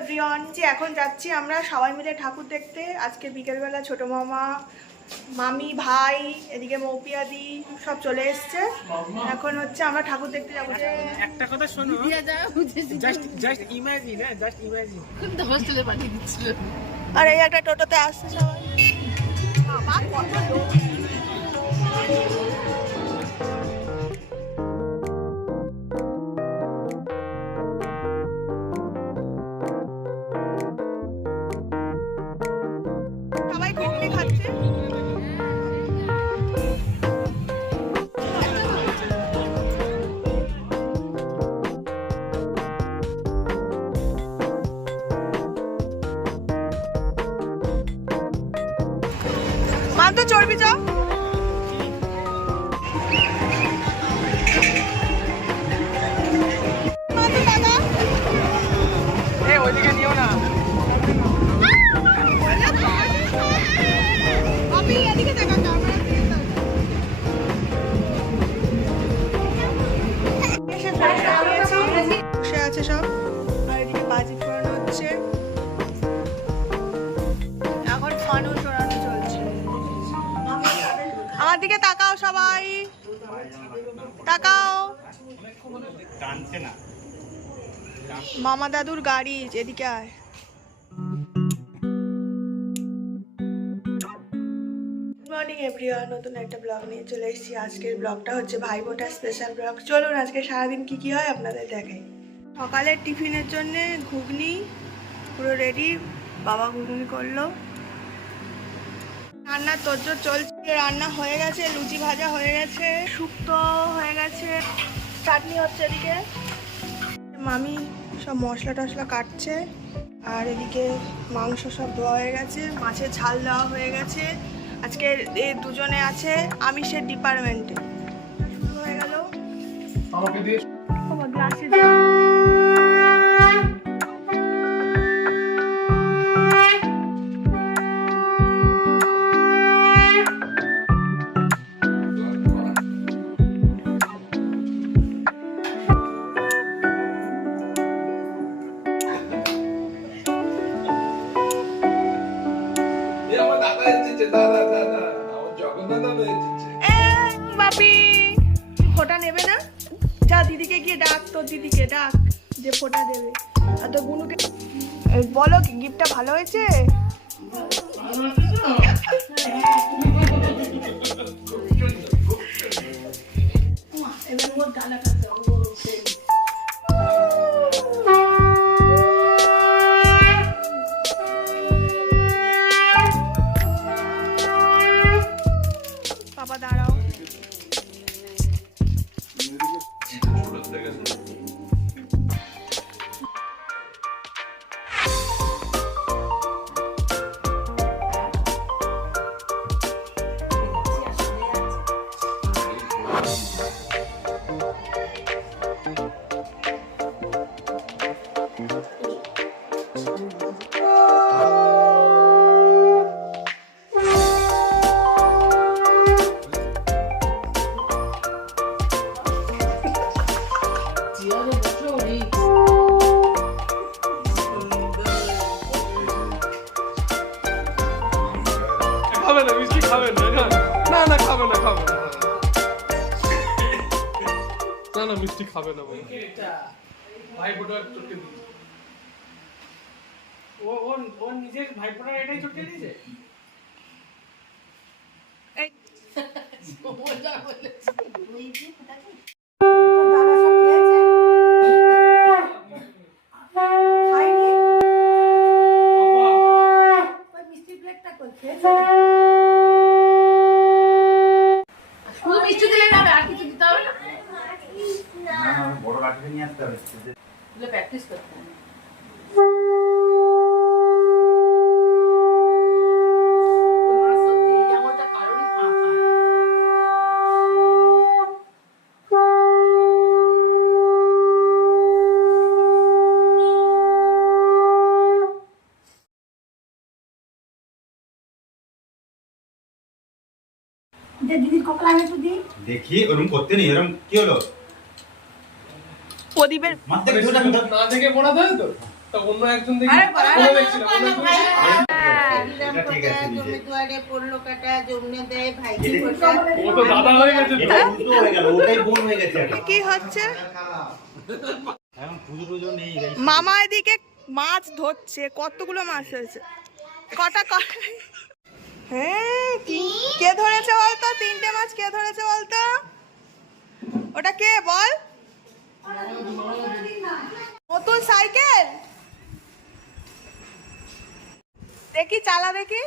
Everyone, যে এখন যাচ্ছি আমরা সবাই মিলে ঠাকুর দেখতে। আজকে বিকেলবেলা ছোট মামা, মামি, ভাই, এদিকে মৌপিয়াদি সব চলে এসছে। এখন হচ্ছে আমরা ঠাকুর দেখতে যাবো। একটা কথা শোনো, জাস্ট ইমাজিন, জাস্ট ইমাজিন কিন্তু হোস্টেলে পাঠিয়ে দিচ্ছিল। আর এই একটা টোটোতে আসছে সবাই। বাবা কত লোক! সবাই ঘুগনি খাচ্ছে। মান তো চর্বি যাও। ওইদিকে নিও না। আমি এদিকে দেখা ক্যামেরা দিয়ে বসে আছে সব। আর এদিকে বাজি পোড়ানো হচ্ছে, এখন ফানুস ওড়ানো চলছে। আমার দিকে তাকাও সবাই, তাকাও। মামা দাদুর গাড়ি, এদিকে আয়। মর্নিং এভরিওয়ান, নতুন একটা ব্লগ নিয়ে চলে এসেছি। আজকের ব্লগটা হচ্ছে ভাইফোঁটা স্পেশাল ব্লগ। চলুন আজকে সারাদিন কি কি হয় আপনাদের দেখাই। সকালের টিফিনের জন্য ঘুগনি পুরো রেডি, বাবা ঘুগনি করলো। রান্নার তোড়জোড় চলছে, রান্না হয়ে গেছে, লুচি ভাজা হয়ে গেছে, শুক্তো হয়ে গেছে, চাটনি হচ্ছে এদিকে। মামি সব মশলা টশলা কাটছে, আর এদিকে মাংস সব ধোয়া হয়ে গেছে, মাছের ঝাল দেওয়া হয়ে গেছে। আজকে এই দুজনে আছে আমিষের ডিপার্টমেন্টে। শুরু হয়ে গেল। আমাকে দিয়ে গ্লাসে বাপি ফোঁটা নেবে না? যা দিদিকে গিয়ে ডাক, তোর দিদিকে ডাক যে ফোঁটা দেবে। আর তোর গুনুকে বলো কি গিফটটা ভালো হয়েছে। বাবা দাঁড়াও। খাবে না, মিষ্টি খাবে না। না না, খাবে না, খাবে না। না না, মিষ্টি খাবে না। ভাইফোঁটা চটকে দিয়েছে ও নিজের ভাইফোঁটা এটাই চটকে দিয়েছে। প্র্যাকটিস করতে হবে। দিদির কপালে আমি একটু দিই দেখি। ওরকম করতে নেই। এরকম কি হলো? প্রদীপের না দেখে পড়াতে হয় তো। তা অন্য একজন দেখি ফোনে দেখছিলাম, অন্য একজন এটা ঠিক আছে জমি দুয়ারে পড়লো কাটা জমনে দেয় ভাইকে ও তো দাদা হয়ে গেছে তো। এটা উল্টো হয়ে গেল, ওটাই বোন হয়ে গেছে এখন। কি হচ্ছে? এখন পুজো টুজো নেই guys। মামা এদিকে মাছ ধরছে, কতগুলো মাছ হয়েছে, কটা হ্যাঁ কে ধরেছে বলতো? 3টে মাছ কে ধরেছে বলতো? ওটা কে বল? নতুন সাইকেল দেখি, চালা দেখি,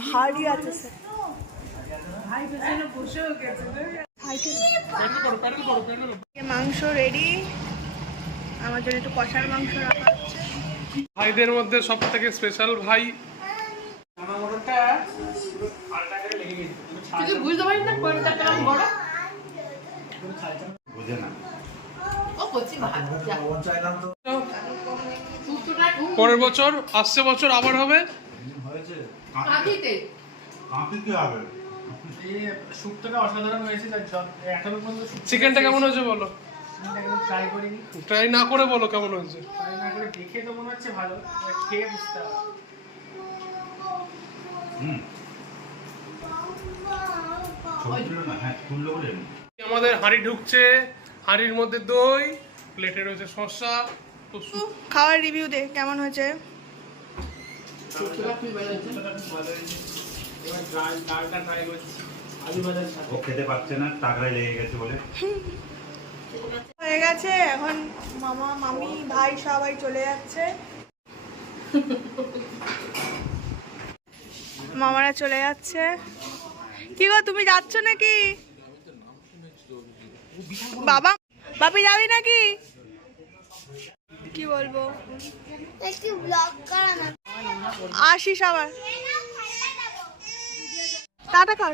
ভারী আছে স্যার। মাংস রেডি, আমার জন্য একটু কষার মাংস রাখা হচ্ছে। ভাইদের মধ্যে সব থেকে স্পেশাল ভাই। তুই বুঝতে পারিস না কোনটা কেমন বড়? বুঝে না। ও করছি ভাত যা। শুক্তোটা খুব পরের বছর, আসছে বছর আবার হবে। হয়েছে কাঁদিতে। কাঁপি কি হবে? শুক্তোটা অসাধারণ হয়েছে, এখনো পর্যন্ত চিকেনটা কেমন হয়েছে বলো? ট্রাই করিনি, ট্রাই না করে বলো কেমন হয়েছে। ট্রাই না করে দেখে তো মনে হচ্ছে ভালো, খেয়ে বুঝতে হবে। হুম ছবি তুলো না, হ্যাঁ তুললো বলে আমাদের হাঁড়ি ঢুকছে, হাঁড়ির মধ্যে দই, প্লেটে রয়েছে শসা। তো খাওয়ার রিভিউ দে, কেমন হয়েছে? শুক্তোটা খুব ভালো হয়েছে। শুক্তোটা খুব ভালো হয়েছে। এবার ডালটা ট্রাই করছি আলু ভাজার সাথে। ও খেতে পারছে না, টাকরায় লেগে গেছে বলে। হয়ে গেছে, এখন মামা মামি ভাই সবাই চলে যাচ্ছে। মামারা চলে যাচ্ছে। কি গো, তুমি যাচ্ছ নাকি? বাবা বাপি যাবি নাকি? কি বলবো, একটু ব্লগ করা না আসিস আবার, টাটা কর।